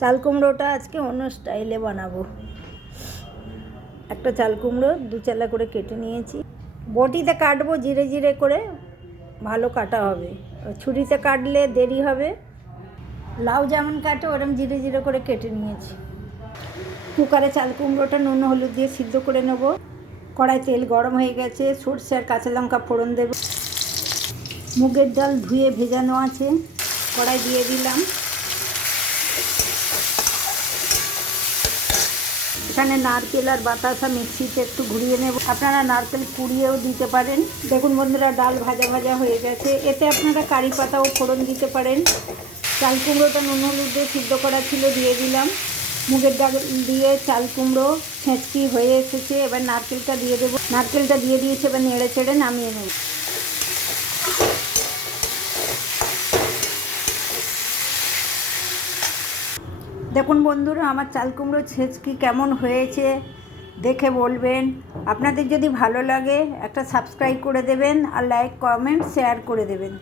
চাল কুমড়োটা আজকে অন্য স্টাইলে বানাবো। একটা চাল কুমড়ো দু চালা করে কেটে নিয়েছি। বটিতে কাটবো জিরে জিরে করে, ভালো কাটা হবে। ছুরিতে কাটলে দেরি হবে। লাউ যেমন কাটে ওরকম জিরে জিরে করে কেটে নিয়েছি। কুকারে চাল কুমড়োটা নুন হলুদ দিয়ে সিদ্ধ করে নেব। কড়াই তেল গরম হয়ে গেছে, সরষে আর কাঁচা লঙ্কা ফোড়ন দেব। মুগের ডাল ধুয়ে ভেজানো আছে, কড়াই দিয়ে দিলাম। এখানে নারকেল আর বাতাসা মিক্সিতে একটু ঘুরিয়ে নেব। আপনারা নারকেল কুড়িয়েও দিতে পারেন। দেখুন বন্ধুরা, ডাল ভাজা ভাজা হয়ে গেছে। এতে আপনারা কারি পাতাও ফোড়ন দিতে পারেন। চাল কুমড়োটা নুন হলুদ দিয়ে সিদ্ধ করা ছিল, দিয়ে দিলাম। মুগের ডাল দিয়ে চাল কুমড়ো ছেঁচকি হয়ে এসেছে। এবার নারকেলটা দিয়ে দেবো। নারকেলটা দিয়ে দিয়েছে, এবার নেড়ে চেড়ে নামিয়ে নেব। দেখুন বন্ধুরা, আমার চাল কুমড়ো ছেঁচকি কেমন হয়েছে দেখে বলবেন। আপনাদের যদি ভালো লাগে একটা সাবস্ক্রাইব করে দেবেন আর লাইক কমেন্ট শেয়ার করে দেবেন।